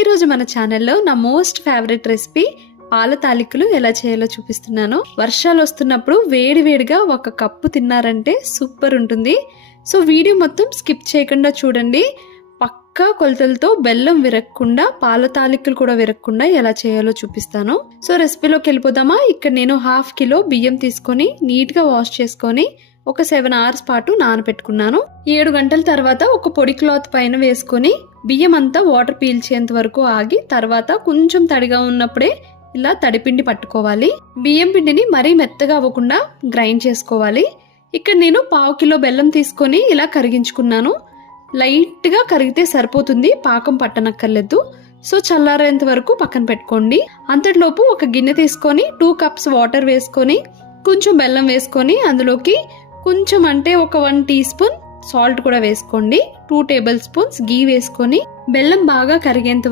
ఈరోజు మన ఛానల్లో నా మోస్ట్ ఫేవరెట్ రెసిపీ పాల తాలికలు ఎలా చేయాలో చూపిస్తున్నాను. వర్షాలు వస్తున్నప్పుడు వేడివేడిగా ఒక కప్పు తిన్నారంటే సూపర్ ఉంటుంది. సో వీడియో మొత్తం స్కిప్ చేయకుండా చూడండి. పక్కా కొలతలతో బెల్లం విరగకుండా పాల తాలికలు కూడా విరగకుండా ఎలా చేయాలో చూపిస్తాను. సో రెసిపీలోకి వెళ్ళిపోదామా. ఇక్కడ నేను 1/2 కిలో బియ్యం తీసుకొని నీట్గా వాష్ చేసుకొని ఒక 7 అవర్స్ పాటు నానబెట్టుకున్నాను. 7 గంటల తర్వాత ఒక పొడి క్లాత్ పైన వేసుకొని బియ్యం అంతా వాటర్ పీల్చేంత వరకు ఆగి తర్వాత కొంచెం తడిగా ఉన్నప్పుడే ఇలా తడిపిండి పట్టుకోవాలి. బియ్యం పిండిని మరీ మెత్తగా అవ్వకుండా గ్రైండ్ చేసుకోవాలి. ఇక్కడ నేను 1/2 కిలో బెల్లం తీసుకొని ఇలా కరిగించుకున్నాను. లైట్గా కరిగితే సరిపోతుంది, పాకం పట్టనక్కర్లేదు. సో చల్లారేంత వరకు పక్కన పెట్టుకోండి. అంతటిలోపు ఒక గిన్నె తీసుకొని 2 కప్స్ వాటర్ వేసుకొని కొంచెం బెల్లం వేసుకొని అందులోకి కొంచెం అంటే ఒక 1 టీ స్పూన్ సాల్ట్ కూడా వేసుకోండి. 2 టేబుల్ స్పూన్స్ గీ వేసుకొని బెల్లం బాగా కరిగేంత